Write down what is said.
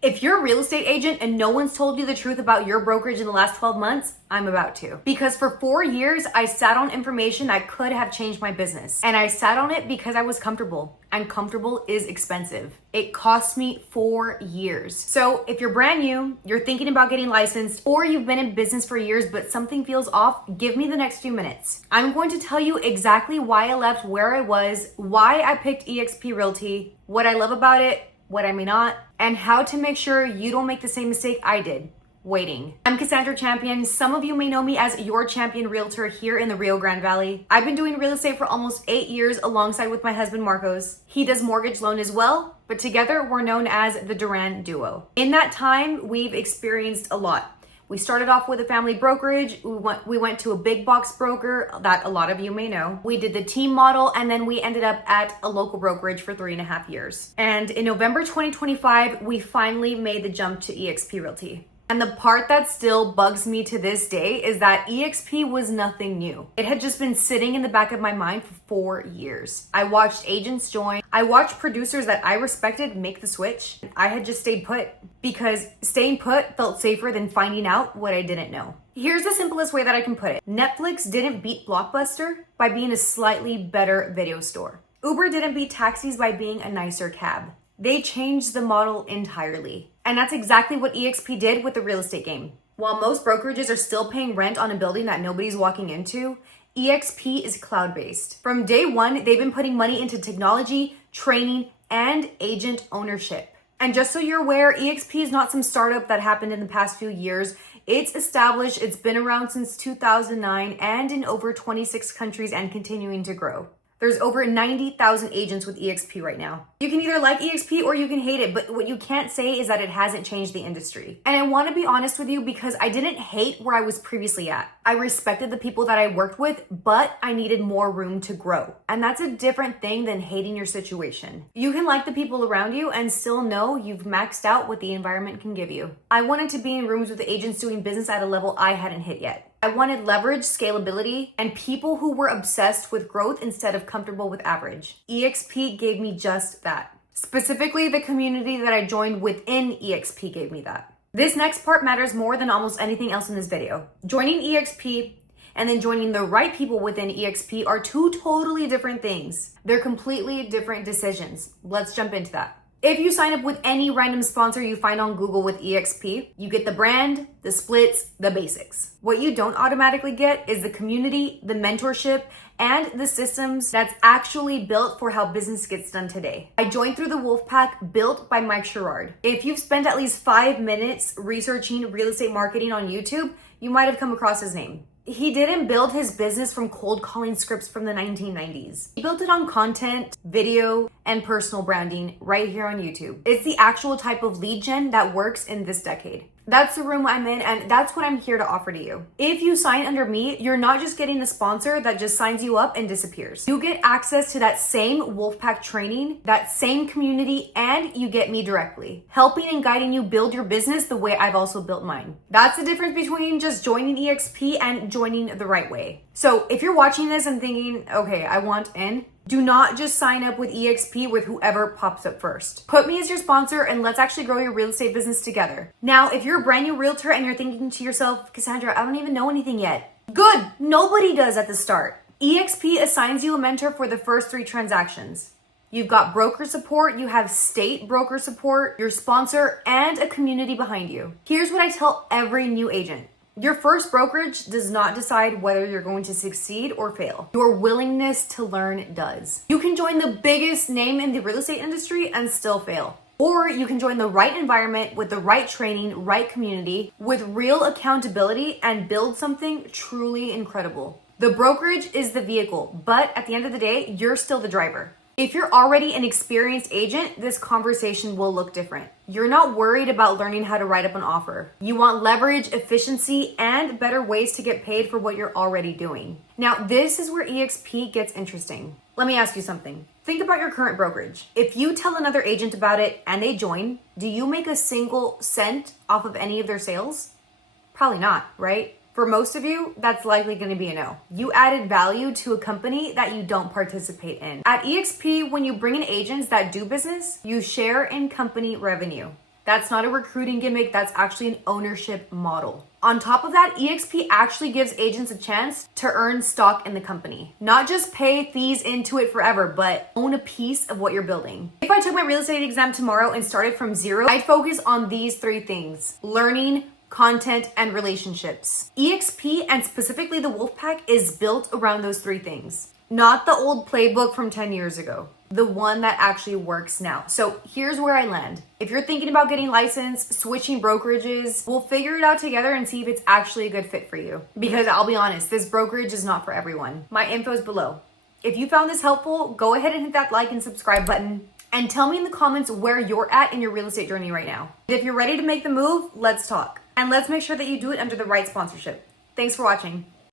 If you're a real estate agent and no one's told you the truth about your brokerage in the last 12 months, I'm about to. Because for 4 years, I sat on information that could have changed my business. And I sat on it because I was comfortable. And comfortable is expensive. It cost me 4 years. So if you're brand new, you're thinking about getting licensed, or you've been in business for years but something feels off, give me the next few minutes. I'm going to tell you exactly why I left where I was, why I picked eXp Realty, what I love about it, what I may not, and how to make sure you don't make the same mistake I did, waiting. I'm Cassandra Champion. Some of you may know me as your champion realtor here in the Rio Grande Valley. I've been doing real estate for almost 8 years alongside with my husband, Marcos. He does mortgage loan as well, but together we're known as the Duran Duo. In that time, we've experienced a lot. We started off with a family brokerage. We went to a big box broker that a lot of you may know. We did the team model, and then we ended up at a local brokerage for 3.5 years. And in November 2025, we finally made the jump to eXp Realty. And the part that still bugs me to this day is that eXp was nothing new. It had just been sitting in the back of my mind for 4 years. I watched agents join. I watched producers that I respected make the switch. I had just stayed put because staying put felt safer than finding out what I didn't know. Here's the simplest way that I can put it. Netflix didn't beat Blockbuster by being a slightly better video store. Uber didn't beat taxis by being a nicer cab. They changed the model entirely. And that's exactly what eXp did with the real estate game. While most brokerages are still paying rent on a building that nobody's walking into, eXp is cloud-based. From day one, they've been putting money into technology, training, and agent ownership. And just so you're aware, eXp is not some startup that happened in the past few years. It's established, it's been around since 2009 and in over 26 countries and continuing to grow. There's over 90,000 agents with eXp right now. You can either like eXp or you can hate it, but what you can't say is that it hasn't changed the industry. And I want to be honest with you because I didn't hate where I was previously at. I respected the people that I worked with, but I needed more room to grow. And that's a different thing than hating your situation. You can like the people around you and still know you've maxed out what the environment can give you. I wanted to be in rooms with agents doing business at a level I hadn't hit yet. I wanted leverage, scalability, and people who were obsessed with growth instead of comfortable with average. eXp gave me just that. Specifically, the community that I joined within eXp gave me that. This next part matters more than almost anything else in this video. Joining eXp and then joining the right people within eXp are two totally different things. They're completely different decisions. Let's jump into that. If you sign up with any random sponsor you find on Google with eXp, you get the brand, the splits, the basics. What you don't automatically get is the community, the mentorship, and the systems that's actually built for how business gets done today. I joined through the Wolfpack built by Mike Sherrard. If you've spent at least 5 minutes researching real estate marketing on YouTube, you might have come across his name. He didn't build his business from cold calling scripts from the 1990s. He built it on content, video, and personal branding right here on YouTube. It's the actual type of lead gen that works in this decade. That's the room I'm in, and that's what I'm here to offer to you. If you sign under me, you're not just getting a sponsor that just signs you up and disappears. You get access to that same Wolfpack training, that same community, and you get me directly, helping and guiding you build your business the way I've also built mine. That's the difference between just joining eXp and joining the right way. So if you're watching this and thinking, okay, I want in, do not just sign up with eXp with whoever pops up first. Put me as your sponsor and let's actually grow your real estate business together. Now, if you're a brand new realtor and you're thinking to yourself, Cassandra, I don't even know anything yet. Good, nobody does at the start. eXp assigns you a mentor for the first 3 transactions. You've got broker support, you have state broker support, your sponsor, and a community behind you. Here's what I tell every new agent. Your first brokerage does not decide whether you're going to succeed or fail. Your willingness to learn does. You can join the biggest name in the real estate industry and still fail. Or you can join the right environment with the right training, right community, with real accountability and build something truly incredible. The brokerage is the vehicle, but at the end of the day, you're still the driver. If you're already an experienced agent, this conversation will look different. You're not worried about learning how to write up an offer. You want leverage, efficiency, and better ways to get paid for what you're already doing. Now, this is where eXp gets interesting. Let me ask you something. Think about your current brokerage. If you tell another agent about it and they join, do you make a single cent off of any of their sales? Probably not, right? For most of you, that's likely going to be a no. You added value to a company that you don't participate in. At eXp, when you bring in agents that do business, you share in company revenue. That's not a recruiting gimmick, that's actually an ownership model. On top of that, eXp actually gives agents a chance to earn stock in the company. Not just pay fees into it forever, but own a piece of what you're building. If I took my real estate exam tomorrow and started from zero, I'd focus on these 3 things: learning, content, and relationships. eXp, and specifically the Wolfpack, is built around those 3 things. Not the old playbook from 10 years ago. The one that actually works now. So here's where I land. If you're thinking about getting licensed, switching brokerages, we'll figure it out together and see if it's actually a good fit for you. Because I'll be honest, this brokerage is not for everyone. My info is below. If you found this helpful, go ahead and hit that like and subscribe button. And tell me in the comments where you're at in your real estate journey right now. If you're ready to make the move, let's talk. And let's make sure that you do it under the right sponsorship. Thanks for watching.